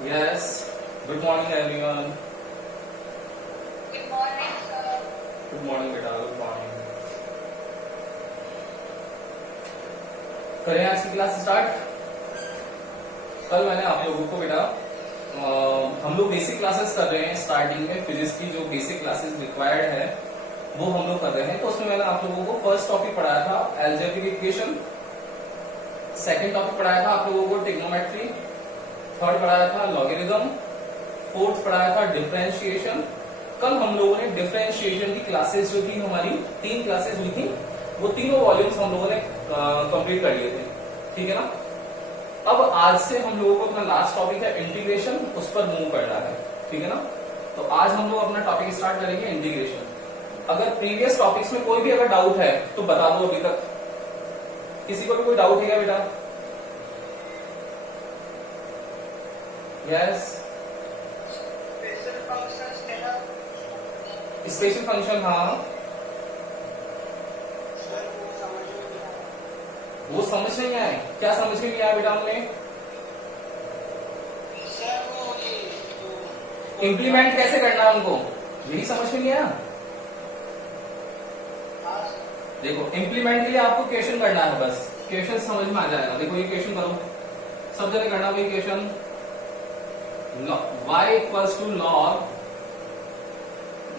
Yes. Good morning, everyone. Good morning, sir. Good morning, बेटा. Good morning. करें आज की क्लास स्टार्ट. कल मैंने आप लोगों को बेटा हम लोग बेसिक क्लासेस कर रहे हैं. स्टार्टिंग में फिजिक्स की जो बेसिक क्लासेस रिक्वायर्ड है वो हम लोग कर रहे हैं. तो उसमें मैंने आप लोगों को फर्स्ट टॉपिक पढ़ाया था एल्जेब्रिक इक्वेशन, सेकंड टॉपिक पढ़ाया था आप लोगों को ट्रिग्नोमेट्री, थर्ड पढ़ाया था लॉगरिथम, फोर्थ पढ़ाया था डिफरेंशिएशन. कल हम लोगों ने डिफरेंशिएशन की क्लासेस जो थी हमारी 3 क्लासेस हुई थी, वो तीनों वॉल्यूम्स हम लोगों ने कंप्लीट कर लिए थे. ठीक है ना. अब आज से हम लोगों को अपना लास्ट टॉपिक है इंटीग्रेशन, उस पर मूव करना है. ठीक है ना. तो आज हम लोग अपना टॉपिक स्टार्ट करेंगे इंटीग्रेशन. अगर प्रीवियस टॉपिक्स में कोई भी अगर डाउट है तो बता दो. अभी तक किसी को भी कोई डाउट है क्या बेटा? यस. स्पेशल फंक्शन, हाँ वो समझ नहीं आए. क्या समझ में नहीं आया बेटा? हमने इम्प्लीमेंट कैसे करना है उनको, यही समझ में नहीं आया. देखो इम्प्लीमेंट के लिए आपको क्वेश्चन करना है, बस क्वेश्चन समझ में आ जाएगा. देखो ये क्वेश्चन करो, सब जगह करना वही question. y equals to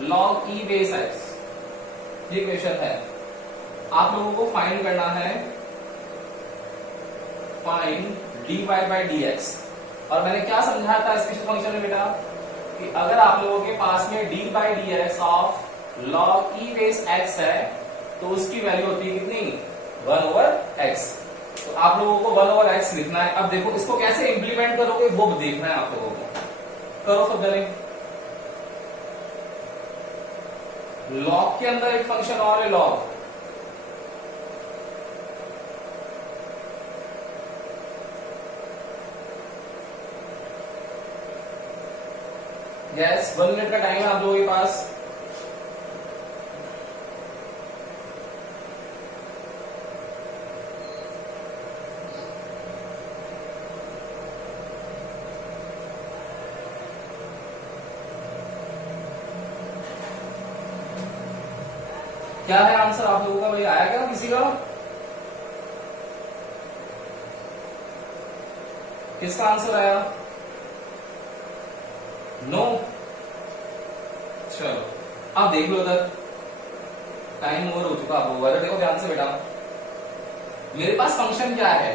log e base x, ये क्वेश्चन है. आप लोगों को फाइंड करना है फाइंड dy बाई dx. और मैंने क्या समझाया था स्पेशल फंक्शन में बेटा कि अगर आप लोगों के पास में dy by dx of log e base x है तो उसकी वैल्यू होती है कितनी? 1 ओवर x. तो आप लोगों को 1 ओवर x लिखना है. अब देखो इसको कैसे इंप्लीमेंट करोगे वो देखना है आप लोगों को. करो सब जने. log के अंदर एक फंक्शन और है log. यस, 1 मिनट का टाइम है आप लोगों के पास. क्या है आंसर आप लोगों का? भाई आया क्या किसी का? किसका आंसर आया? नो. चलो अब देख लो उधर, टाइम ओवर हो चुका आप लोगों का. देखो ध्यान से बेटा, मेरे पास फंक्शन क्या है?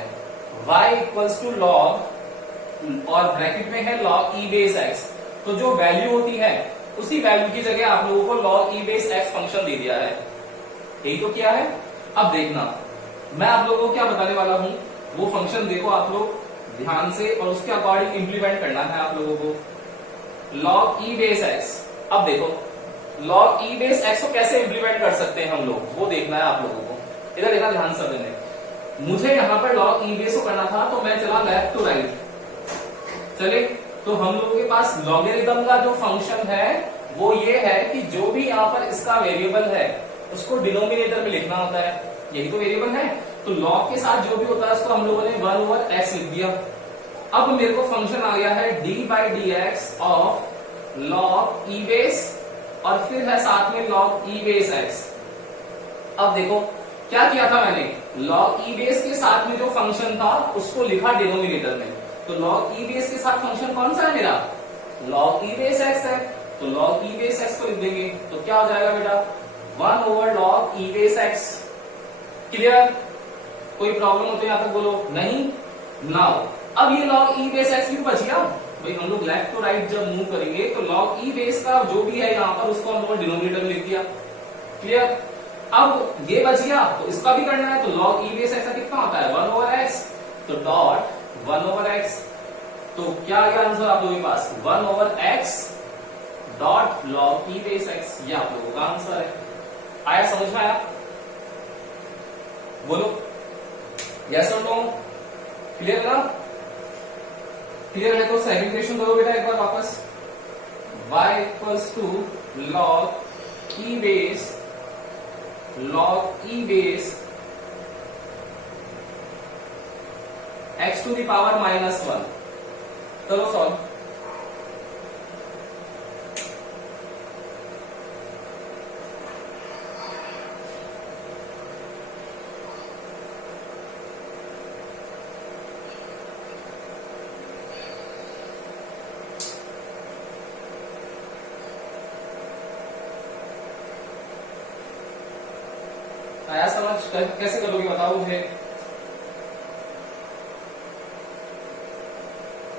y इक्वल्स टू log और ब्रैकेट में है log e बेस x. तो जो वैल्यू होती है उसी वैल्यू की जगह आप लोगों को log e base x function दे दिया है. यही तो क्या है. अब देखना मैं आप लोगों को क्या बताने वाला हूं, वो फंक्शन देखो आप लोग ध्यान से और उसके अकॉर्डिंग इंप्लीमेंट करना है आप लोगों को. log e base x. अब देखो log e बेस x को कैसे इंप्लीमेंट कर सकते हैं हम लोग, वो देखना है आप लोगों को. इधर देखना ध्यान से मैंने, मुझे यहां पर log e बेस को करना था तो मैं चला लेफ्ट टू राइट. चले तो हम लोगों के पास लॉगरिथम का जो फंक्शन है वो ये है कि जो भी यहां पर इसका वेरिएबल है उसको डिनोमिनेटर में लिखना होता है. यही तो वेरिएबल है. तो log के साथ जो भी होता है उसको हम लोगों ने 1 ओवर x लिख दिया. अब मेरे को फंक्शन आ गया है dy by dx of log e base और फिर है साथ में log e बेस x. अब देखो क्या किया था मैंने, log e बेस के साथ में जो फंक्शन था उसको लिखा डिनोमिनेटर में. तो log e बेस के साथ फंक्शन कौन सा है मेरा? log e बेस x है. तो log e बेस x को लिख देंगे तो क्या हो जाएगा बेटा? 1 over log e base x. Clear? कोई प्रॉब्लम हो तो यहां तक बोलो. नहीं. नाउ अब ये log e बेस x भी बच गया. भाई हम लोग लेफ्ट टू राइट जब मूव करेंगे तो log e बेस का जो भी है यहां पर उसको हम लोग डिनोमिनेटर में लिख दिया. क्लियर? अब ये बच गया तो इसका भी करना है. तो log e बेस x कितना होता है? 1 ओवर x. तो डॉट 1 ओवर x. तो क्या आ गया आंसर आप लोगों के पास? 1 over x dot log e base x. ये आप लोगों का आंसर है. आया? समझ में आया? बोलो यस और नो. क्लियर है ना? क्लियर है तो सेकंड क्वेश्चन करो बेटा एक बार वापस. y equals to log e base x to the power -1. करो सॉल्व. आया समझ? कैसे करोगे बताओ मुझे।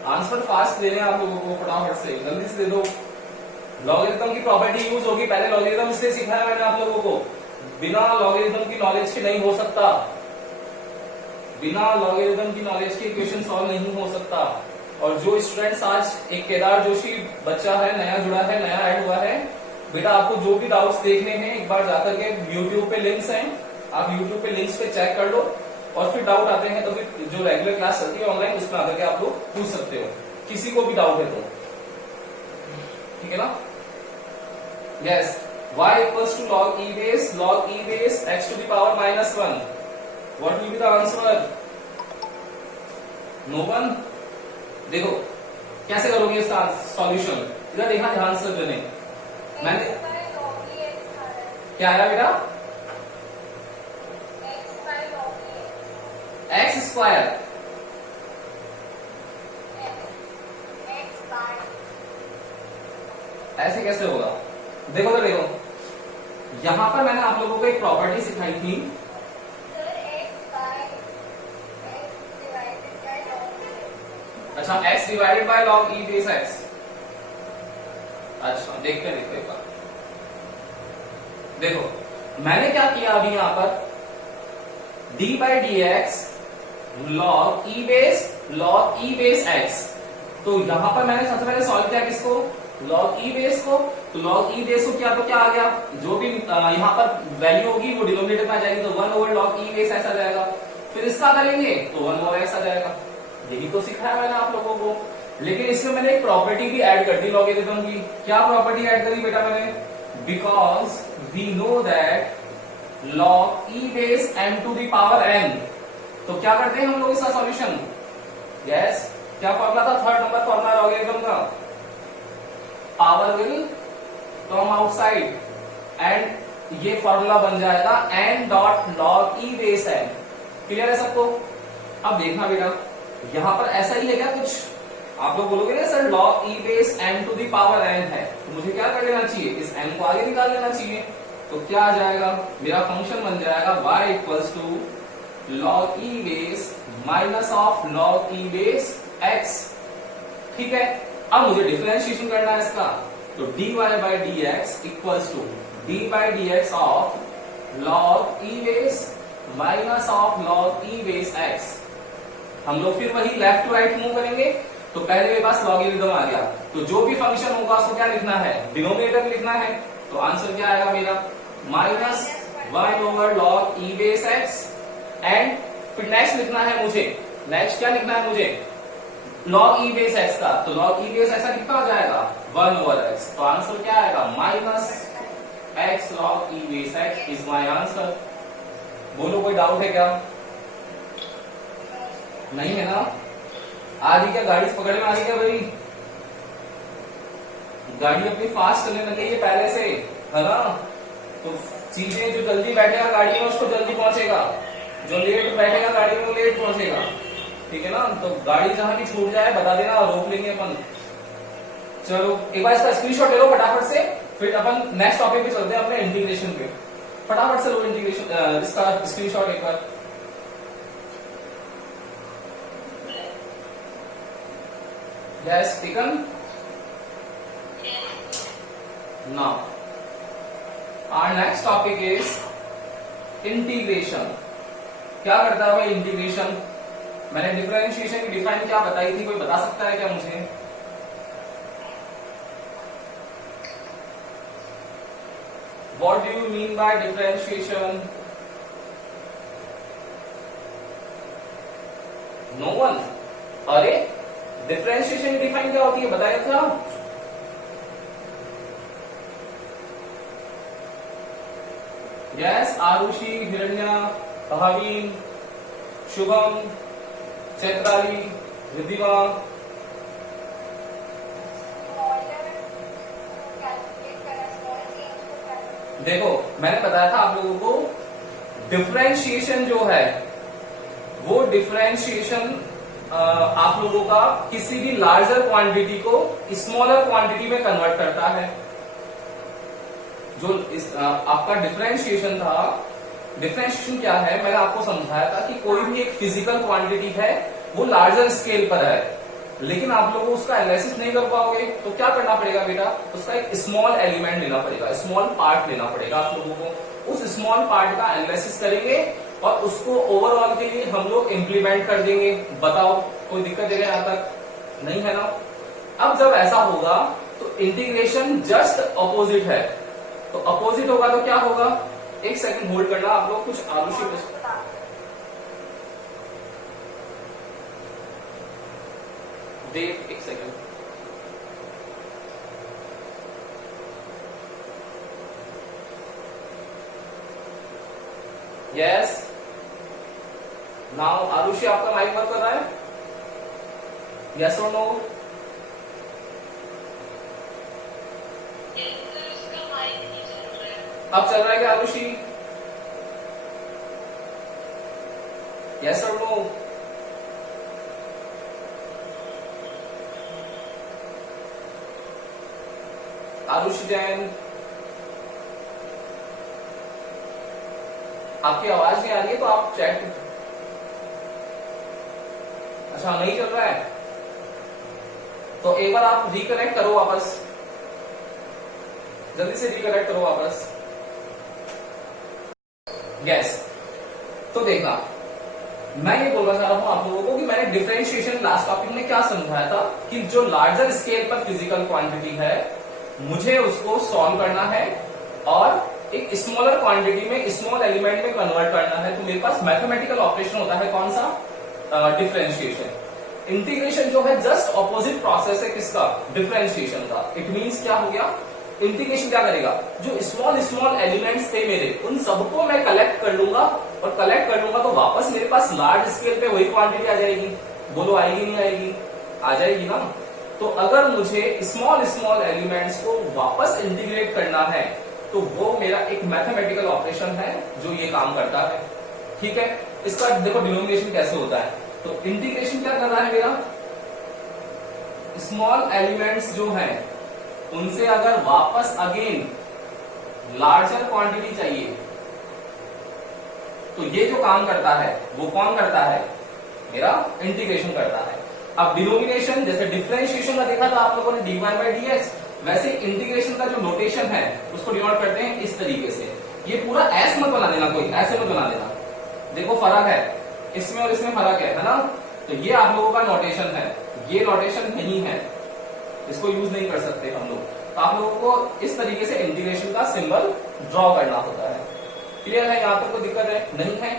आंसर फास्ट देने आप लोगों को, फटाफट से जल्दी से दे दो। लॉगरिथम की प्रॉपर्टी यूज होगी, पहले लॉगरिथम इसलिए सिखाया मैंने आप लोगों को, बिना लॉगरिथम की नॉलेज के नहीं हो सकता, बिना लॉगरिथम की नॉलेज के इक्वेशन सॉल्व नहीं हो सकता। और जो स्टूडेंट्स आज, एक केदार जोशी बच्चा है, नया जुड़ा है, नया ऐड हुआ है, बेटा आपको जो भी डाउट्स देखने हैं एक बार जाकर के यूट्यूब पे लिंक्स हैं, आप यूट्यूब पे लिंक्स पे चेक कर लो, और फिर डाउट आते हैं तो फिर जो रेगुलर क्लास चलती है ऑनलाइन उसमें आकर के आप लोग पूछ सकते हो, किसी को भी डाउट है तो, ठीक है ना। Yes, y equals to log e base x to the power -1. What will be the answer? No one? देखो कैसे करोगे इसका सॉल्यूशन, इधर देखना ध्यान से मैंने क्या आया बेटा, एक्स स्क्वायर, ऐसे कैसे होगा। देखो तो देखो, यहां पर मैंने आप लोगों को एक प्रॉपर्टी सिखाई थी, अच्छा x divided by log e base x। अच्छा देखते देखो एक बार, देखो मैंने क्या किया अभी यहां पर, d by D x log e base x। तो यहां पर मैंने सबसे पहले सॉल्व किया किसको, log e बेस को। तो log e बेस को क्या तो क्या आ गया, जो भी यहां पर वैल्यू होगी वो डिनोमिनेटर में आ जाएगी, तो 1 over log e base x आ जाएगा। फिर इसका करेंगे तो 1 ओवर x आ जाएगा। यही तो सिखाया मैंने आप लोगों को, लेकिन इसमें मैंने एक प्रॉपर्टी भी ऐड कर दी लॉगरिथम की। क्या प्रॉपर्टी ऐड करी बेटा मैंने, because we know that log e base m to the power n। तो क्या करते हैं हम लोग इसका सॉल्यूशन, यस क्या फॉर्मूला था, थर्ड नंबर फॉर्मूला लॉगरिथम का, power will come outside and ये फॉर्मूला बन जाएगा n dot log e base n। Clear है सबको। अब देखना बेटा यहां पर ऐसा ही है क्या कुछ, आप लोग बोलोगे ना sir log e base m to the power n है, तो मुझे क्या कर लेना चाहिए, इस n को आगे निकाल लेना चाहिए। तो क्या आ जाएगा, मेरा फंक्शन बन जाएगा y equals to log e base minus of log e base x। ठीक है, अब मुझे डिफरेंशिएशन करना है इसका, तो dy by D x equals to d by D x of log e base minus of log e base x। हम लोग फिर वही लेफ्ट टू राइट मूव करेंगे, तो पहले मेरे पास लॉगरिथम आ गया, तो जो भी फंक्शन होगा उसको क्या लिखना है, डिनोमिनेटर में लिखना है। तो आंसर क्या आएगा मेरा, minus 1 over log e base x। And फिर नेक्स्ट लिखना है मुझे, नेक्स्ट क्या लिखना है मुझे, log e बेस x का, तो log e बेस x कितना हो जाएगा 1 ओवर x। तो आंसर क्या आएगा, minus x log e base x is my answer. बोलो कोई डाउट है क्या, नहीं है ना। आगे क्या गाड़ी पकड़ में आ रही क्या भाई, गाड़ी अपनी फास्ट चलने लग गई है पहले से, है ना। तो चीजें जो जल्दी बैठेगा गाड़ी में उसको जल्दी पहुंचेगा, जो लेट बैठेगा गाड़ी में वो लेट पहुंचेगा, ठीक है ना। तो गाड़ी जहां भी छूट जाए बता देना, रोक लेंगे अपन। चलो एक बार इसका स्क्रीनशॉट ले लो फटाफट से, फिर अपन नेक्स्ट टॉपिक पे चलते हैं अपने इंटीग्रेशन पे। फटाफट से लो इंटीग्रेशन इसका स्क्रीनशॉट एक बार। Yes, taken? Now, our next topic is integration. क्या करता है भाई इंटीग्रेशन, मैंने डिफरेंशिएशन की डिफाइन क्या बताई थी, कोई बता सकता है क्या मुझे। What do you mean by differentiation? No one? अरे डिफरेंशिएशन डिफाइन क्या होती है बताया था, यस आरुषि, हिरण्या, भावीन, शुभम, चैत्राली, रिद्धिमा। देखो मैंने बताया था आप लोगों को, डिफरेंशिएशन जो है वो डिफरेंशिएशन आप लोगों का किसी भी लार्जर क्वांटिटी को स्मॉलर क्वांटिटी में कन्वर्ट करता है। जो आपका डिफरेंशिएशन था डिफरेंशिएशन क्या है, मैंने आपको समझाया था कि कोई भी एक फिजिकल क्वांटिटी है वो लार्जर स्केल पर है, लेकिन आप लोगों को उसका एनालिसिस नहीं कर पाओगे तो क्या करना पड़ेगा बेटा, उसका एक स्मॉल एलिमेंट लेना पड़ेगा, स्मॉल पार्ट लेना पड़ेगा आप लोगों को। उस स्मॉल पार्ट का एनालिसिस करेंगे और उसको ओवरऑल के लिए हम लोग इम्प्लीमेंट कर देंगे। बताओ कोई दिक्कत है यहां तक? नहीं है ना? अब जब ऐसा होगा तो इंटीग्रेशन जस्ट अपोजिट है, तो अपोजिट होगा तो क्या होगा, एक सेकंड होल्ड करना आप लोग, कुछ आरुषि वेट एक सेकंड। यस नाउ आरुषि आपका माइक वर्क कर रहा है? यस और नो? अब चल रहा है क्या आरुषि? यस और नो? आरुषि जैन, आपकी आवाज नहीं आ रही है तो आप चैट, अच्छा नहीं चल रहा है तो एक बार आप रिकनेक्ट करो वापस, जल्दी से रिकनेक्ट करो वापस। यस तो देखा, मैं ये बोलना चाह रहा हूं आप लोगों को कि मैंने डिफरेंशिएशन लास्ट टॉपिक में क्या समझाया था कि जो लार्जर स्केल पर फिजिकल क्वांटिटी है मुझे उसको सॉल्व करना है और एक स्मॉलर क्वांटिटी में स्मॉल एलिमेंट में कन्वर्ट करना है, तो मेरे पास मैथमेटिकल ऑपरेशन होता है कौन सा, डिफरेंशिएशन। इंटीग्रेशन जो है जस्ट ऑपोजिट प्रोसेस है किसका, डिफरेंशिएशन का। इट मींस क्या हो गया, इंटीग्रेशन क्या करेगा, जो स्मॉल स्मॉल एलिमेंट्स थे मेरे उन सबको मैं कलेक्ट कर लूंगा, और कलेक्ट कर लूंगा तो वापस मेरे पास लार्ज स्केल पे वही क्वांटिटी आ जाएगी। बोलो आएगी नहीं आएगी? आ जाएगी ना। तो अगर मुझे स्मॉल स्मॉल एलिमेंट्स को वापस इंटीग्रेट करना है तो वो मेरा एक मैथमेटिकल ऑपरेशन है जो ये काम करता है। ठीक है, इसका देखो डिनोमिनेशन कैसे होता है। तो इंटीग्रेशन क्या कर रहा है मेरा, स्मॉल एलिमेंट्स जो हैं उनसे अगर वापस अगेन लार्जर क्वांटिटी चाहिए तो ये जो काम करता है वो कौन करता है, मेरा इंटीग्रेशन करता है। अब डिनोमिनेशन जैसे डिफरेंशिएशन का देखा था आप लोगों ने dy by dx, वैसे इंटीग्रेशन का जो नोटेशन है उसको डिनोट करते हैं इस तरीके से। ये पूरा ऐसे मत बना देना, कोई ऐसे मत बना देना। देखो फर्क है इसमें और इसमें, फर्क है ना। तो ये आप लोगों का नोटेशन है, ये नोटेशन नहीं है, इसको यूज नहीं कर सकते हम लोग। तो आप लोगों को इस तरीके से इंटीग्रेशन का सिंबल ड्रॉ करना होता है। क्लियर है? यहाँ पर कोई दिक्कत है? नहीं है।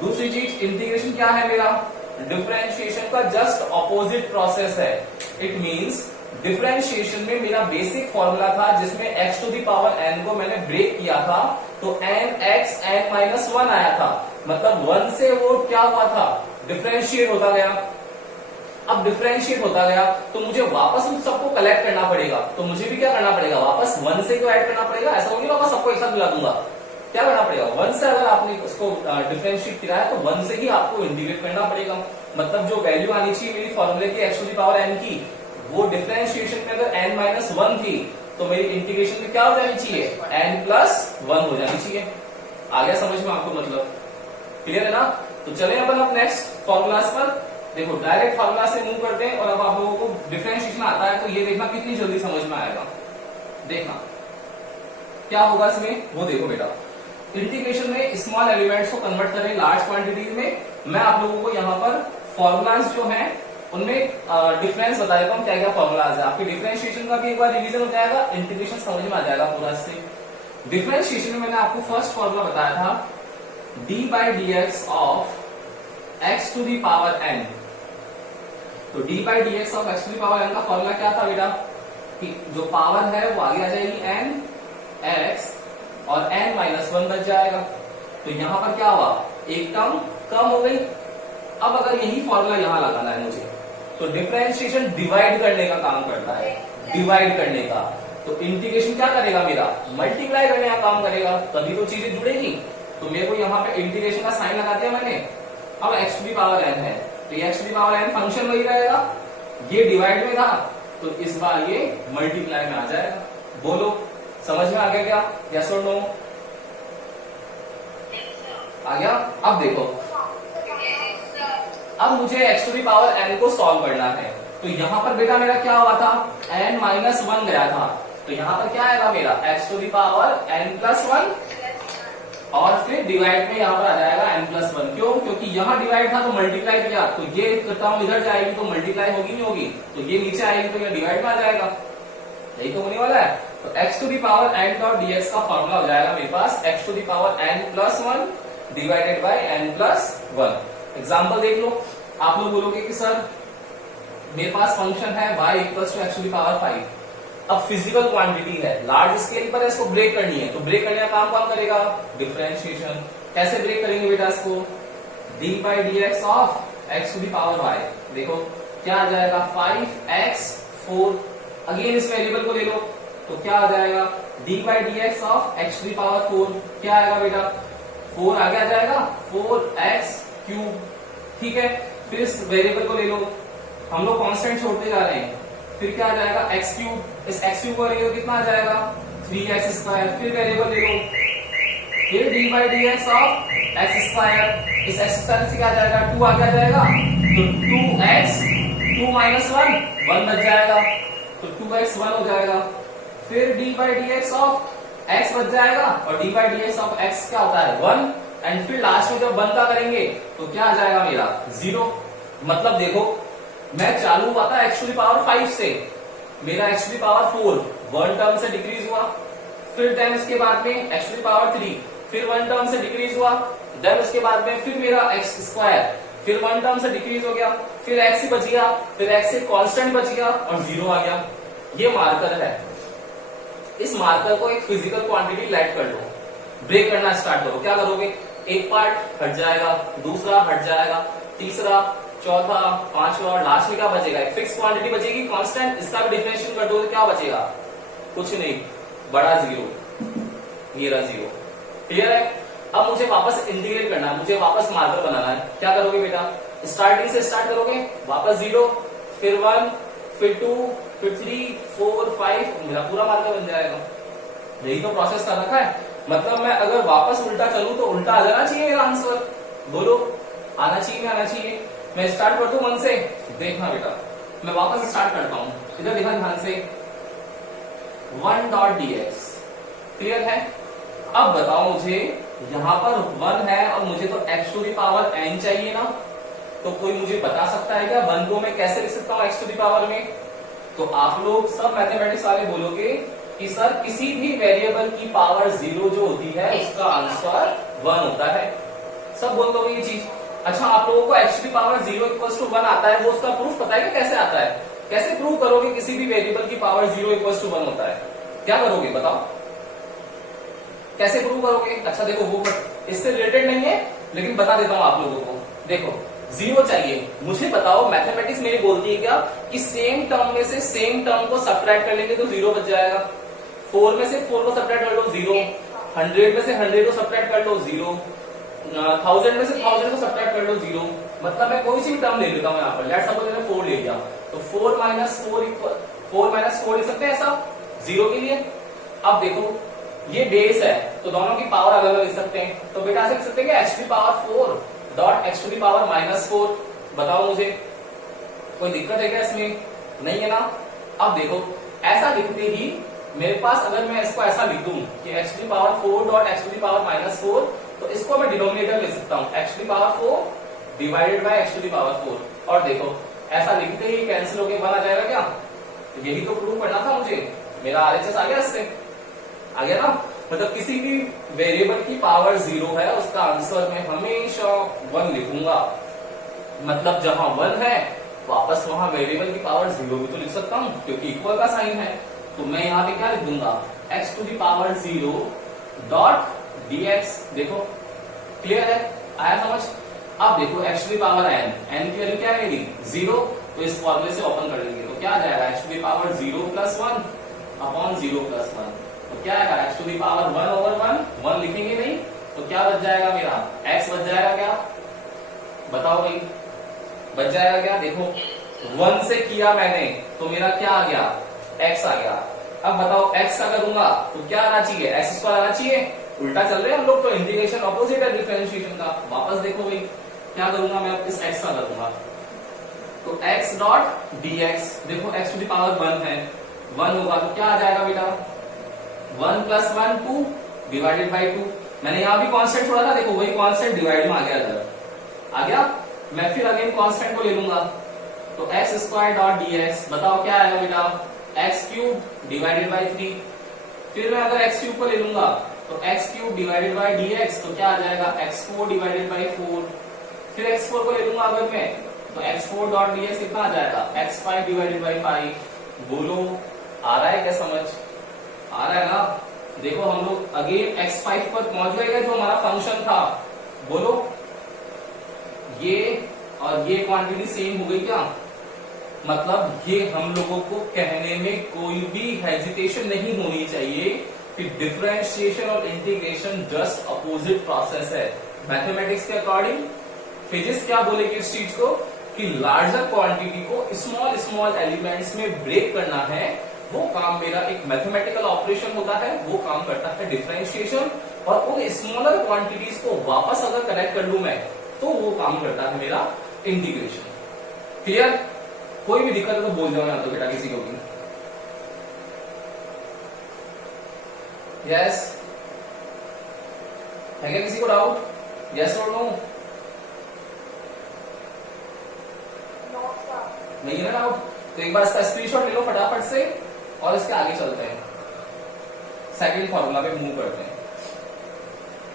दूसरी चीज, इंटीग्रेशन क्या है मेरा, डिफरेंशिएशन का जस्ट ऑपोजिट प्रोसेस है। इट मींस डिफरेंशिएशन में मेरा बेसिक फॉर्मूला था जिसमें x to the power n को मैंने ब्रेक किया था तो nx n माइनस 1 आया था, मतलब 1 से वो क्या हुआ था, डिफरेंशिएट होता गया। अब डिफरेंशिएट होता गया तो मुझे वापस उन सबको कलेक्ट करना पड़ेगा, तो मुझे भी क्या करना पड़ेगा, वापस 1 से क्यों ऐड करना पड़ेगा, ऐसा नहीं वापस सबको एक साथ मिला दूंगा। क्या करना पड़ेगा, 1 से अगर आपने उसको डिफरेंशिएट किया है तो 1 से ही आपको इंटीग्रेट करना पड़ेगा। मतलब जो वैल्यू आनी चाहिए मेरी फॉर्मूले की x to the power n की, वो डिफरेंशिएशन में अगर n माइनस 1 थी तो मेरी इंटीग्रेशन में क्या हो जानी चाहिए, n प्लस 1 हो जानी चाहिए। आ गया समझ में आपको? मतलब क्लियर है ना। तो चले अपन अब नेक्स्ट फॉर्मूलाज पर। देखो डायरेक्ट फॉर्मूला से मूव करते हैं और अब आप लोगों को डिफरेंशिएशन आता है तो ये देखना कितनी जल्दी समझ में आएगा। देखना क्या होगा इसमें, वो देखो बेटा। इंटीग्रेशन में स्मॉल एलिमेंट्स को कन्वर्ट करें लार्ज क्वांटिटीज में। मैं आप लोगों को यहाँ पर फॉर्मूलाज जो हैं उनमें डिफरेंस बता देता हूँ क्या क्या फॉर्मूलाज है। आपके डिफरेंशिएशन का भी एक बार रिवीजन हो जाएगा, इंटीग्रेशन समझ में आ जाएगा पूरा इससे। डिफरेंशिएशन में मैंने आपको फर्स्ट फॉर्मूला बताया था D by D x of x to the power N. तो D by D x of x to the power N का फॉर्मूला क्या था बेटा, कि जो पावर है वो आगे आ जाएगी एन एक्स और n माइनस 1 बच जाएगा। तो यहां पर क्या हुआ, एक टर्म कम हो गई। अब अगर यही फॉर्मूला यहां लगाना है मुझे तो डिफरेंशिएशन डिवाइड करने का काम करता है, डिवाइड करने का। तो इंटीग्रेशन क्या करेगा मेरा, मल्टीप्लाई करने का काम करेगा, तभी तो चीजें जुड़ेगी। तो मेरे को यहाँ पे इंटीग्रेशन का साइन लगा दिया मैंने। अब x to the power n है तो x to the power n function वही रहेगा, ये डिवाइड में था तो इस बार ये मल्टीप्लाई में आ जाएगा। बोलो समझ में आ गया क्या, यस और नो? आ गया? अब देखो, Yes, sir. अब मुझे x to the power n को सॉल्व करना है। तो यहाँ पर बेटा मेरा क्या हुआ था, n माइनस 1 गया था, तो यहाँ पर क्या आएगा मेरा x to the power n plus 1, और फिर डिवाइड में यहाँ पर आ जाएगा n प्लस 1। क्यों? क्योंकि यहाँ डिवाइड था तो मल्टीप्लाई किया, तो ये टर्म इधर जाएगी तो मल्टीप्लाई होगी नहीं होगी, तो ये नीचे आएगी तो ये डिवाइड में आ जाएगा। यही तो होने वाला है। तो x to the power n dot dx का फॉर्मूला हो जाएगा मेरे पास x to the power n plus 1 divided by n plus 1। Example देख लो, आप लोग बोलोगे कि सर मेरे पास फंक्शन है y equals to x to the power 5। अब फिजिकल क्वांटिटी है, लार्ज स्केल पर है, इसको ब्रेक करनी है, तो ब्रेक करने का काम कौन करेगा, डिफरेंशिएशन। कैसे ब्रेक करेंगे बेटा इसको, d by D x of x to the power y. देखो क्या आ जाएगा, 5x 4, अगेन इस वेरिएबल को ले लो, तो क्या आ जाएगा, d by D x of x to the power 4। क्या आएगा बेटा, 4 आगे आ जाएगा, 4x क्यूब। ठीक है, फिर इस वेरिएबल को ले लो, हम लोग कांस्टेंट छोड़ते जा रहे हैं, फिर क्या आ जाएगा, x क्यूब। इस x क्यूब को लेंगे तो कितना आ जाएगा, 3x स्क्वायर। फिर वेरिएबल ले लो, फिर d by D x of x square, इस एक्स स्क्वायर से क्या आ जाएगा, 2 आगे आ जाएगा, तो 2x, 2 माइनस 1 बच जाएगा, तो 2x 1 हो जाएगा। फिर d by D x of x बच जाएगा, और D by D x of x क्या होता है, 1, एंड फिर लास्ट में जब 1 का करेंगे तो क्या आ जाएगा मेरा, 0। मतलब देखो, मैं चालू हुआ था x टू दी पावर 5 से, मेरा x to the power 4 1 term से डिक्रीज हुआ, फिर देन उसके बाद में x टू दी पावर 3 फिर 1 टर्म से डिक्रीज हुआ, देन उसके बाद में फिर मेरा x स्क्वायर फिर 1 टर्म से डिक्रीज हो गया, फिर x ही बच गया, फिर x से कांस्टेंट बच गया और 0 आ गया। ये मार्कर है, इस मार्कर को एक फिजिकल क्वांटिटी लेट कर लो, ब्रेक करना स्टार्ट करो। क्या करोगे, एक पार्ट हट जाएगा, दूसरा हट जाएगा, तीसरा, चौथा, पांचवा, और लास्ट में क्या बचेगा, एक फिक्स क्वांटिटी बचेगी कांस्टेंट। इसका भी डिफरेंशिएशन कर दो तो क्या बचेगा, कुछ नहीं, बड़ा 0, ये रहा 0। क्लियर है? अब मुझे वापस इंटीग्रेट करना है, मुझे वापस मार्कर बनाना है। क्या करोगे बेटा, स्टार्टिंग से स्टार्ट करोगे, वापस 0, फिर 1, फिर 2, फिर 3, 4, 5, मेरा पूरा मार्कर बन जाएगा। यही तो प्रोसेस कर रखा है। मतलब मैं अगर वापस उल्टा चलूं तो उल्टा आ जाना चाहिए मेरा आंसर, बोलो आना चाहिए, आना चाहिए। मैं स्टार्ट कर दूं 1 से, देखना बेटा, मैं वापस स्टार्ट करता हूं, इधर देखना ध्यान से, 1 डॉट dx। क्लियर है? अब बताओ मुझे, यहां पर 1 है और मुझे तो x to the power n चाहिए ना, तो कोई मुझे बता सकता है क्या 1 को मैं कैसे लिख सकता हूं x टू दी पावर में? तो आप लोग सब मैथमेटिक्स वाले बोलोगे कि सर किसी भी वेरिएबल की पावर 0 जो होती है उसका आंसर 1 होता है। सब बोल दोगे ये चीज। अच्छा, आप लोगों को x to the power 0 equals to 1 आता है, वो उसका प्रूफ पता है क्या कैसे आता है? कैसे प्रूव करोगे किसी भी वेरिएबल की पावर 0 इक्वल्स टू 1 होता है? क्या करोगे बताओ, कैसे प्रूव करोगे? अच्छा देखो, वो इससे रिलेटेड नहीं है लेकिन बता देता हूं आप लोगों को। देखो 0 चाहिए, मुझे बताओ मैथमेटिक्स मेरी बोलती है क्या कि सेम टर्म में से सेम टर्म को सब्ट्रैक्ट कर लेंगे तो 0 बच जाएगा। 4 में से 4 को सब्ट्रैक्ट कर लो 0, 100 में से 100 को सब्ट्रैक्ट कर लो 0, 1000 में से 1000 को सब्ट्रैक्ट कर लो 0। मतलब मैं कोई सी भी टर्म ले लेता हूं यहाँ पर, लेट्स सपोज मैंने 4 ले लिया, तो 4 माइनस 4 लिख सकते हैं ऐसा 0 के लिए। अब देखो ये बेस है तो दोनों की पावर अलग अलग लिख सकते हैं, तो बेटा ऐसे लिख सकते हैं कि x to the power 4 dot x to the power minus 4। बताओ मुझे कोई दिक्कत है क्या इसमें? नहीं है ना। अब देखो ऐसा लिखते ही मेरे पास, अगर मैं इसको ऐसा लिख दूं कि x to the power 4 dot x to the power minus 4, तो इसको मैं डिनोमिनेटर लिख सकता हूं x to the power 4 divided by x to the power 4। और देखो ऐसा लिखते ही कैंसिल होकर 1 आ जाएगा क्या? तो यही तो प्रूव करना था मुझे, मेरा RHS आ गया, इससे आ गया ना। मतलब किसी भी वेरिएबल की पावर 0 है उसका आंसर मैं हमेशा 1 लिखूंगा। मतलब जहां 1 है वापस वहां वेरिएबल की पावर 0 भी तो लिख सकता हूं क्योंकि इक्वल का साइन है। तो मैं यहाँ पे क्या लिख दूंगा, x to the power 0 dot dx। देखो क्लियर है, आया समझ? अब देखो x to the power n, n की वैल्यू क्या है मेरी 0, तो इस फॉर्मूले से ओपन कर लेंगे तो क्या आ जाएगा x to the power 0 plus 1 upon 0 plus 1। तो क्या आएगा x to the power 1 over 1 लिखेंगे नहीं तो क्या बच जाएगा मेरा, x बच जाएगा क्या? बताओ भाई, बच जाएगा क्या? देखो 1 से किया मैंने तो मेरा क्या आ गया, x आ गया। अब बताओ x का करूंगा तो क्या आना चाहिए, x स्क्वायर आना चाहिए, उल्टा चल रहे हैं हम लोग, तो इंटीग्रेशन अपोजिट है डिफरेंशिएशन का। वापस देखो भाई, क्या करूंगा मैं, अब इस x का करूंगा, तो x डॉट dx, देखो x टू द पावर 1 है, 1 होगा तो क्या आ जाएगा बेटा, 1 प्लस 1 2 डिवाइडेड बाई 2। मैंने यहां भी कांस्टेंट छोड़ा था, देखो वही कांस्टेंट डिवाइड में आ गया इधर, आ गया। मैं फिर अगेन कांस्टेंट को ले लूंगा, तो x स्क्वायर डॉट dx, बताओ क्या आएगा बेटा, x क्यूब डिवाइडेड बाई 3। फिर मैं अगर x क्यूब को ले लूंगा तो x cube divided by dx, तो क्या आ जाएगा, x4 डिवाइडेड बाई 4। फिर x4 को ले लूंगा अगर मैं, तो x4 डॉट dx कितना आ जाएगा, x5 डिवाइडेड बाई 5। बोलो आ रहा है क्या समझ, आ रहा है ना। देखो हम लोग अगेन x5 पर पहुंच गए जो हमारा फंक्शन था। बोलो ये और ये क्वांटिटी सेम हो गई क्या, मतलब ये हम लोगों को कहने में कोई भी हेजिटेशन नहीं होनी चाहिए कि डिफरेंशिएशन और इंटीग्रेशन जस्ट अपोजिट प्रोसेस है। मैथमेटिक्स के अकॉर्डिंग फिजिक्स क्या बोलेगी इस चीज को, कि लार्जर क्वांटिटी को स्मॉल स्मॉल एलिमेंट्स में ब्रेक करना है, वो काम मेरा एक मैथमेटिकल ऑपरेशन होता है, वो काम करता है डिफरेंशिएशन। और उन स्मॉलर क्वांटिटीज को वापस अगर कनेक्ट कर लू मैं, तो वो काम करता है मेरा इंटीग्रेशन। क्लियर, कोई भी दिक्कत है तो बोल जाओ यहाँ तो बेटा किसी को भी। यस है क्या किसी को डाउट, यस और नो, नहीं है ना डाउट, तो एक बार इसका स्क्रीनशॉट ले लो फटाफट से और इसके आगे चलते हैं, सेकंड फॉर्मूला पे मूव करते हैं।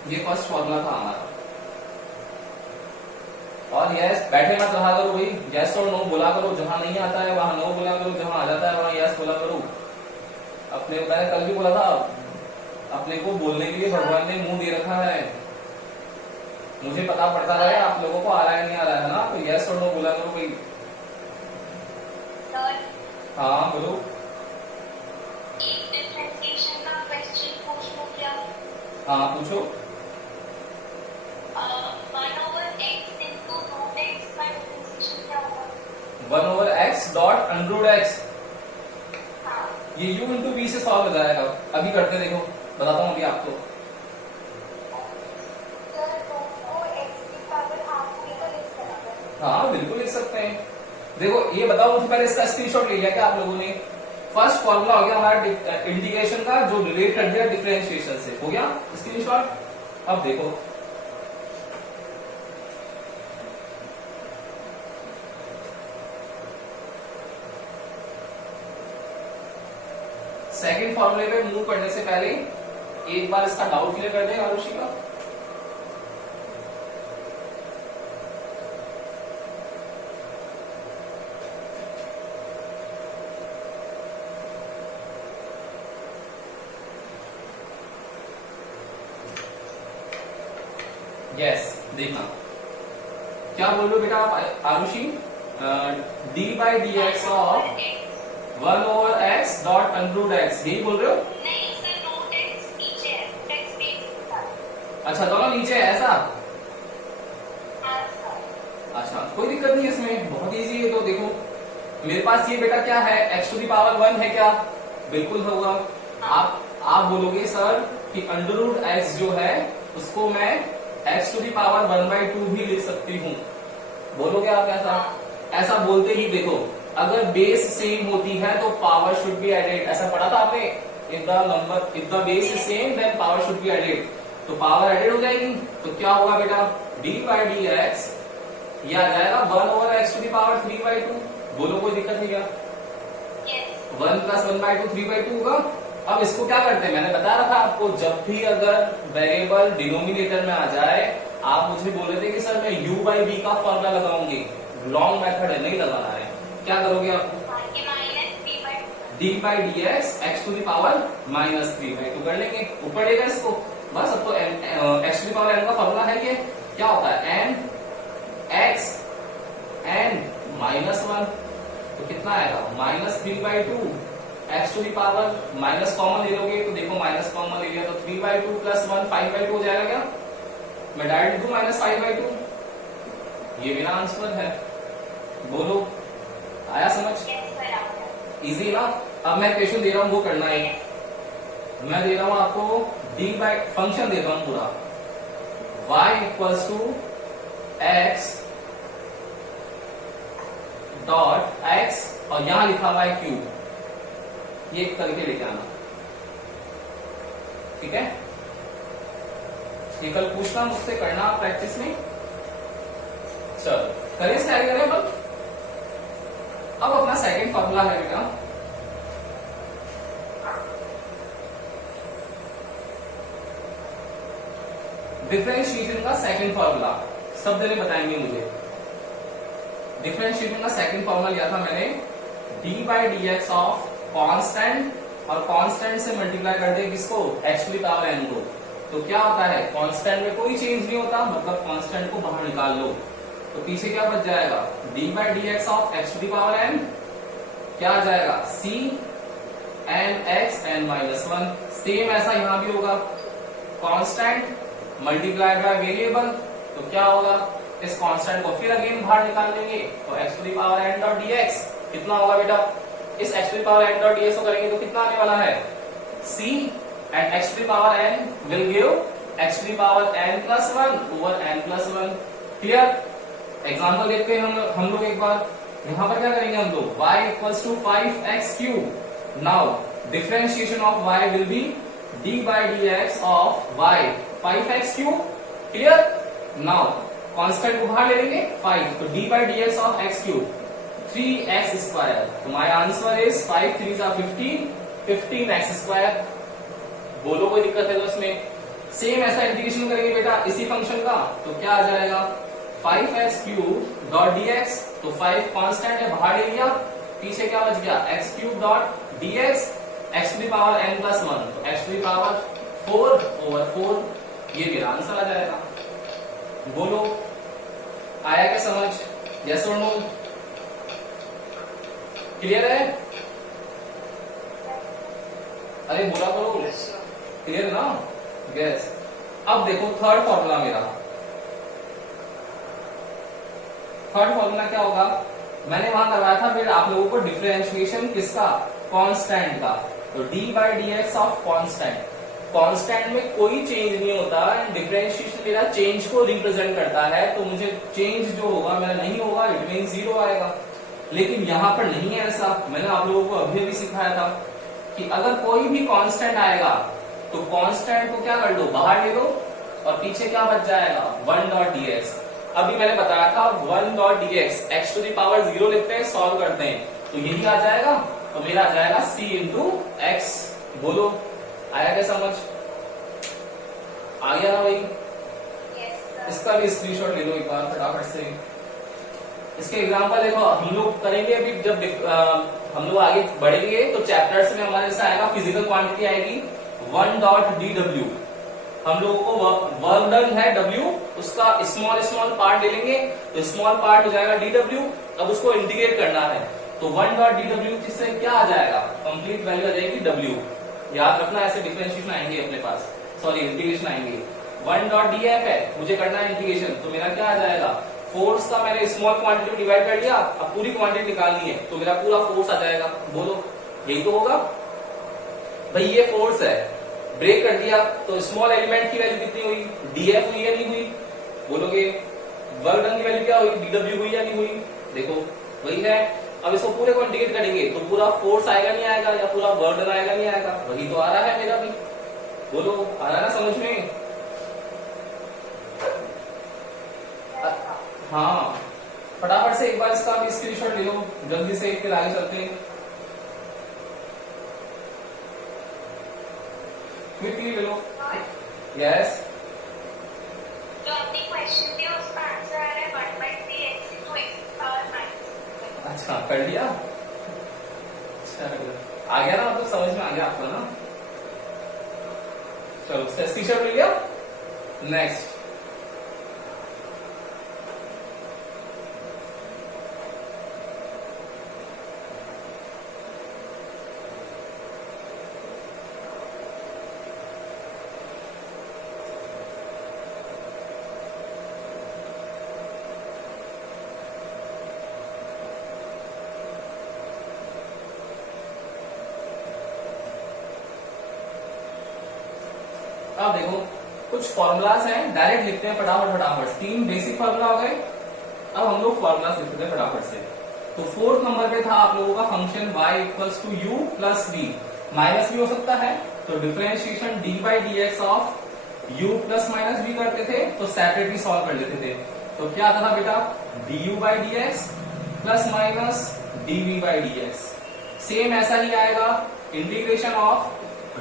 ये फर्स्ट फॉर्मूला था हमारा, और यस बैठे मत रहा करो भाई, यस और नो बोला करो, जहां नहीं आता है वहां नो बोला करो, जहां आ जाता है वहां यस बोला करो। अपने मैंने कल भी बोला था, अपने को बोलने के लिए भगवान ने मुंह दे रखा है, मुझे पता पड़ता है आप लोगों को आ रहा है नहीं आ रहा है ना, तो यस और नो बोला करो भाई। हाँ बोलो। एक डिफरेंशिएशन का क्वेश्चन पूछ लो क्या? हाँ पूछो। 1/x into root x का डिफरेंशिएशन क्या होगा? 1/x डॉट अंडर x, हाँ, ये u इंटू v से सॉल्व हो जाएगा। अभी करते देखो, बताता हूँ अभी आपको। सर दोनों x की पावर हाफ में तो लिख सकते हैं। हाँ बिल्कुल लिख सकते हैं। देखो ये बताओ मुझे, पहले इसका स्क्रीनशॉट ले लिया क्या आप लोगों ने? फर्स्ट फॉर्मूला हो गया हमारा इंटीग्रेशन का, जो रिलेट कर दिया डिफरेंशिएशन से, हो गया स्क्रीनशॉट। अब देखो सेकंड फॉर्मूले पे मूव करने से पहले एक बार इसका डाउट क्लियर कर दें आरुषि का। यस देखना क्या बोल रहे हो बेटा आप Arushi, d by D x of 1/x dot under x, यही बोल रहे हो? नहीं सर, रूट x नीचे है, रूट x बेस के साथ। अच्छा दोनों नीचे है ऐसा? हाँ सर। अच्छा कोई दिक्कत नहीं है इसमें, बहुत इजी है। तो देखो मेरे पास ये बेटा क्या है, x टू दी पावर 1 है क्या, बिल्कुल होगा। आप बोलोगे सर कि अंडर रूट x जो है उसको मैं x टू दी पावर 1/2 भी लिख सकती हूँ, बोलोगे आप ऐसा? ऐसा बोलते ही देखो, अगर बेस सेम होती है तो पावर शुड बी एडेड, ऐसा पढ़ा था आपने, if the base is same then power should be added, तो पावर एडेड हो जाएगी। तो क्या होगा बेटा, d बाई डी एक्स, ये आ जाएगा 1/x टू दी पावर 3/2। बोलो कोई दिक्कत नहीं क्या? 1 प्लस 1/2 3/2 होगा। अब इसको क्या करते हैं, मैंने बताया था आपको, जब भी अगर वेरिएबल डिनोमिनेटर में आ जाए, आप मुझे बोल रहे थे कि सर मैं u बाई v का फॉर्मूला लगाऊंगी, लॉन्ग मेथड है, नहीं लगाना है। क्या करोगे आप, d by D x x to the power -3/2 कर लेंगे, ऊपर लेगा इसको बस। अब तो x to the power n का फॉर्मूला है ये, क्या होता है n x n -1, तो कितना आएगा -3/2, x to the power minus common ले लोगे तो देखो माइनस कॉमन ले लिया तो 3/2 प्लस 1 5/2 हो जाएगा क्या? मैं डायरेक्ट लिखूं -5/2, ये मेरा आंसर है। बोलो आया समझ? इजी ना। अब मैं क्वेश्चन दे रहा हूं वो करना है। मैं दे रहा हूं आपको डी बाई फंक्शन देता हूं पूरा, y equals to x dot x और यहां लिखा हुआ है क्यूब, ये करके लेके आना, ठीक है। ये कल पूछना मुझसे, करना प्रैक्टिस में। चलो करें, स्टार्ट करें अब अपना सेकंड फॉर्मूला है बेटा, डिफरेंशिएशन का सेकंड फॉर्मूला। सब जने बताएंगे मुझे। डिफरेंशिएशन का सेकंड फॉर्मूला लिया था मैंने, d by D x of constant, और कांस्टेंट से मल्टीप्लाई कर दे किसको, x to the power n को। तो क्या होता है, कांस्टेंट में कोई चेंज नहीं होता, मतलब कांस्टेंट को बाहर निकाल लो, तो पीछे क्या बच जाएगा, d by D x of x to the power n, क्या आ जाएगा c n x n minus 1। Same ऐसा यहां भी होगा, कांस्टेंट मल्टीप्लाई बाय वेरिएबल, तो क्या होगा, इस कांस्टेंट को फिर अगेन बाहर निकाल लेंगे, तो x to the power n dot dx कितना होगा बेटा, इस x to the power n dot ds को करेंगे तो कितना आने वाला है, c and x to the power n will give x to the power n plus 1 over n plus 1। Clear. Example देखते हैं हम लोग एक बार, यहां पर क्या करेंगे हम लोग, y equals to 5x cube. Now differentiation of y will be d by dx of y 5x cube. Clear. Now constant को बाहर ले लेंगे 5, तो d by dx of x cube 3x square. तो माय आंसर इज 5 3 जा 15, 15x square. बोलो कोई दिक्कत है तो इसमें। सेम ऐसा इंटीग्रेशन करेंगे बेटा इसी फंक्शन का, तो क्या आ जाएगा 5x क्यूब डॉट dx, तो 5 कांस्टेंट है बाहर ले लिया, पीछे क्या बच गया x cube dot dx x to the power n plus 1, तो x to the power 4 over 4, ये मेरा आंसर आ जाएगा। बोलो आया क्या समझ, यस और नो, क्लियर है? अरे बोला करो, क्लियर ना, यस। अब देखो थर्ड फॉर्मूला मेरा, थर्ड फॉर्मूला क्या होगा, मैंने वहां करवाया था फिर आप लोगों को डिफरेंशिएशन किसका, कांस्टेंट का, तो d by D x of constant. Constant में कोई चेंज नहीं होता, डिफरेंशिएशन मेरा चेंज को रिप्रेजेंट करता है, तो मुझे चेंज जो होगा मेरा नहीं होगा, इट मीन 0 आएगा। लेकिन यहां पर नहीं है ऐसा, मैंने आप लोगों को अभी भी सिखाया था कि अगर कोई भी कांस्टेंट आएगा तो कांस्टेंट को क्या कर लो, बाहर ले लो, और पीछे क्या बच जाएगा 1 डॉट dx। अभी मैंने बताया था 1 dot dx x to the power 0 लिखते हैं, सॉल्व करते हैं, तो यही आ जाएगा, तो मेरा आ जाएगा c इंटू एक्स। बोलो आया क्या समझ, आ गया ना भाई? इसका भी स्क्रीनशॉट ले लो एक बार फटाफट से। इसके एग्जांपल देखो, हम लोग करेंगे अभी, जब हम लोग आगे बढ़ेंगे तो चैप्टर्स में हमारे जैसे आएगा, फिजिकल क्वांटिटी आएगी 1 डॉट dw, हम लोगों को वर्क डन है w, उसका स्मॉल स्मॉल पार्ट ले लेंगे, तो स्मॉल पार्ट हो जाएगा dw, अब उसको इंटीग्रेट करना है, तो 1 डॉट dw जिससे क्या आ जाएगा, कंप्लीट वैल्यू आ जाएगी w। याद रखना, ऐसे डिफरेंशिएशन आएंगे अपने पास, सॉरी इंटीग्रेशन आएंगे। 1 डॉट df है, मुझे करना है इंटीग्रेशन, तो मेरा क्या आ जाएगा, फोर्स का मैंने स्मॉल क्वांटिटी को डिवाइड कर लिया, अब पूरी क्वांटिटी निकालनी है, तो मेरा पूरा फोर्स आ जाएगा। बोलो यही तो होगा भाई, ये फोर्स है, ब्रेक कर दिया, तो स्मॉल एलिमेंट की वैल्यू कितनी हुई, df हुई या नहीं हुई? बोलोगे वर्क डन की वैल्यू क्या हुई, dw हुई या नहीं हुई? देखो वही है। अब इसको पूरे को इंटीग्रेट करेंगे तो पूरा फोर्स आएगा नहीं आएगा, या पूरा वर्क डन आएगा नहीं आएगा? वही तो आ रहा है मेरा भी। बोलो आ रहा है ना समझ में? हाँ फटाफट से एक बार इसका भी स्क्रीनशॉट ले लो जल्दी से, फिर आगे चलते हैं। क्विकली ले लो। यस, जो आपने क्वेश्चन दिया उसका आंसर आ रहा है 1/3x into x power -1। अच्छा कर लिया, अच्छा आ गया ना, मतलब समझ में आ गया आपको ना। चलो स्क्रीनशॉट ले लिया। नेक्स्ट अब देखो कुछ फॉर्मूलाज हैं, डायरेक्ट लिखते हैं फटाफट फटाफट। 3 बेसिक फॉर्मूला हो गए, अब हम लोग फॉर्मूलाज लिखते हैं फटाफट से। तो 4th नंबर पे था आप लोगों का function y equals to u plus v, minus भी हो सकता है, तो differentiation d by D x of u plus minus v करते थे, तो सेपरेटली सॉल्व कर लेते थे। तो क्या आता था बेटा, du by D x plus minus dv by D x. Same ऐसा ही आएगा, integration of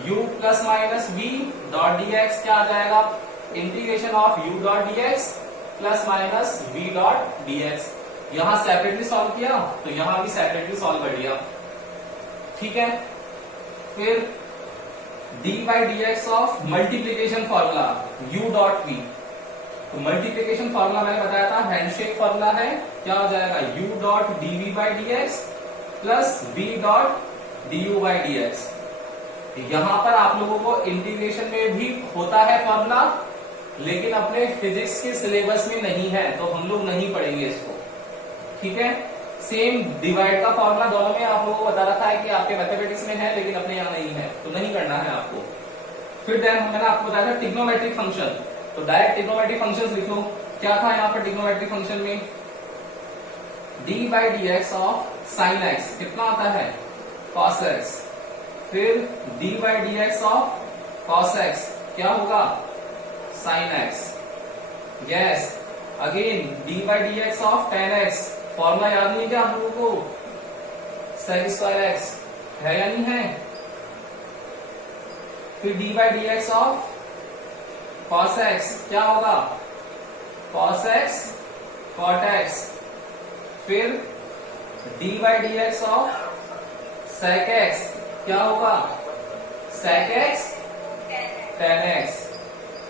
u plus minus v dot D X क्या आ जाएगा, integration of u dot D x plus minus v dot D x. यहां separately solve किया तो यहां भी सेपरेटली सॉल्व कर लिया, ठीक है। फिर d by D x of multiplication formula u dot v, तो मल्टीप्लीकेशन फॉर्मूला मैंने बताया था हैंडशेक फॉर्मूला है, क्या हो जाएगा u dot dv by D x plus v dot du by D x. यहां पर आप लोगों को इंटीग्रेशन में भी होता है फॉर्मूला, लेकिन अपने फिजिक्स के सिलेबस में नहीं है, तो हम लोग नहीं पढ़ेंगे इसको, ठीक है। सेम डिवाइड का फॉर्मूला दोनों में आप लोगों को बता रखा है कि आपके मैथमेटिक्स में है, लेकिन अपने यहाँ नहीं है, तो नहीं करना है आपको। फिर देन मैंने आपको बताया था ट्रिग्नोमेट्रिक फंक्शन, तो डायरेक्ट ट्रिग्नोमेट्रिक फंक्शंस लिख लो। क्या था यहाँ पर ट्रिग्नोमेट्रिक फंक्शन में, D by D x of sine x कितना आता है, कॉस एक्स। फिर d by D x of cos x क्या होगा, sine x. Yes, again D by D x of ten x, formula याद नहीं क्या आप लोगों को, सेक स्क्वायर एक्स है या नहीं है। फिर d by D x of cos x क्या होगा, कॉस एक्स कॉट एक्स। फिर d by D x of sec x क्या होगा, सेक एक्स टेन एक्स।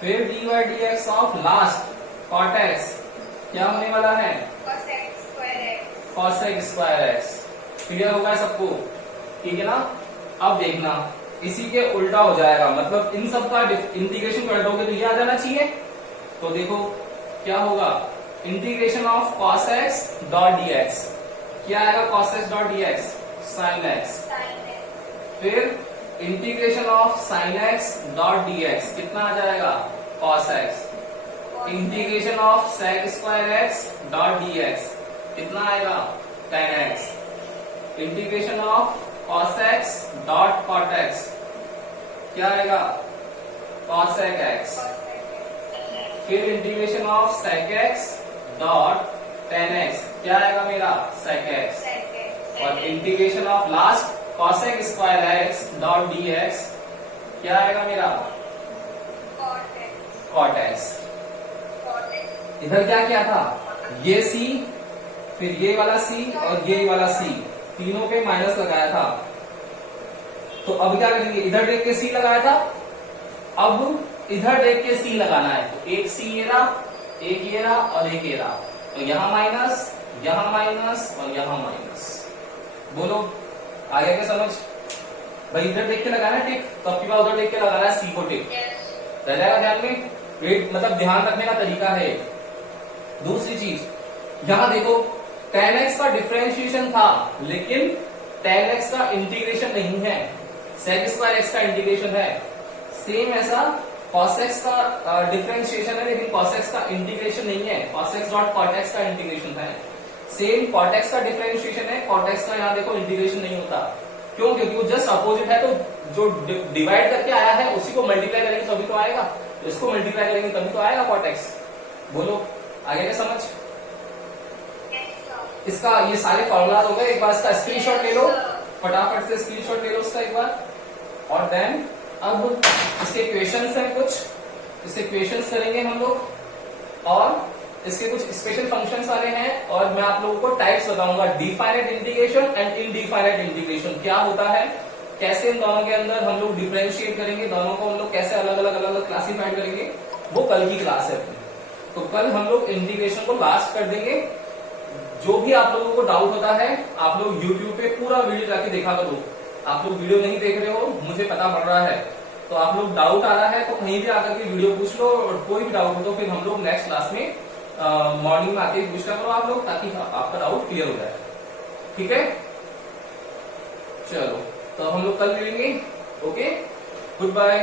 फिर d by D x of last cot x क्या होने वाला है, कॉसेक स्क्वायर एक्स। क्लियर होगा सबको, ठीक है ना। अब देखना इसी के उल्टा हो जाएगा, मतलब इन सब का इंटीग्रेशन कर दोगे तो ये आ जाना चाहिए। तो देखो क्या होगा, integration of cos X dot D X क्या आएगा, cos X dot D X sine X. फिर integration of sine X dot D X कितना आ जाएगा, cos X. Integration of sec square X dot D X कितना आएगा, tan X. Integration of cos X dot cot x क्या आएगा, cosec X. फिर integration of sec X dot tan X क्या आएगा मेरा, सेक एक्स। और integration of last cosec square X dot D X क्या आएगा मेरा, कॉट एक्स। इधर क्या किया था, ये सी, फिर ये वाला सी और ये वाला सी, तीनों पे माइनस लगाया था। तो अब क्या करेंगे, इधर देख के सी लगाया था, अब इधर देख के सी लगाना है। तो एक सी ये रहा, एक ये रहा और एक ये रहा, तो यहां माइनस, यहां माइनस और यहां माइनस। बोलो आगे क्या समझ, भाई इधर देख के लगाना है टिक, तो आपकी बात उधर देख के लगाना है सी को टिक, रह जाएगा ध्यान में। मतलब ध्यान रखने का तरीका है। दूसरी चीज यहां देखो, tan x का डिफरेंशिएशन था, लेकिन tan x का इंटीग्रेशन नहीं है, sec स्क्वायर x का इंटीग्रेशन है। सेम ऐसा cos x का डिफरेंशिएशन है, लेकिन cos x का इंटीग्रेशन नहीं है, cos x dot cot x का इंटीग्रेशन है। सेम cot x का डिफरेंशिएशन है, cot x का यहाँ देखो इंटीग्रेशन नहीं होता। क्यों, क्योंकि वो जस्ट अपोजिट है, तो जो डिवाइड करके आया है उसी को मल्टीप्लाई करेंगे तभी तो आएगा, तो इसको मल्टीप्लाई करेंगे तभी तो आएगा cot x। बोलो आगे क्या समझ। इसका ये सारे फॉर्मूलाज हो गए, एक बार इसका स्क्रीनशॉट ले लो, फटाफट से स्क्रीनशॉट ले लो इसका एक बार। और देन अब इसके क्वेश्चंस हैं कुछ, इसके क्वेश्चंस करेंगे हम लोग, और इसके कुछ स्पेशल फंक्शंस वाले हैं, और मैं आप लोगों को टाइप्स बताऊंगा, डिफाइनेट इंटीग्रेशन एंड इनडिफाइनेट इंटीग्रेशन क्या होता है, कैसे इन दोनों के अंदर हम लोग डिफरेंशिएट करेंगे, दोनों को हम लोग कैसे अलग अलग क्लासीफाइड करेंगे, वो कल की क्लास है। तो कल हम लोग इंटीग्रेशन को लास्ट कर देंगे। जो भी आप लोगों को डाउट होता है, आप लोग YouTube पे पूरा वीडियो जाके देखा करो। आप लोग वीडियो नहीं देख रहे हो, मुझे पता पड़ रहा है, तो आप लोग डाउट आ रहा है तो कहीं भी आकर के वीडियो पूछ लो, और कोई भी डाउट हो तो फिर हम लोग नेक्स्ट क्लास में मॉर्निंग में आके पूछना करो आप लोग, ताकि आपका डाउट क्लियर हो जाए। ठीक है, चलो तो हम लोग कल मिलेंगे। Okay, good bye.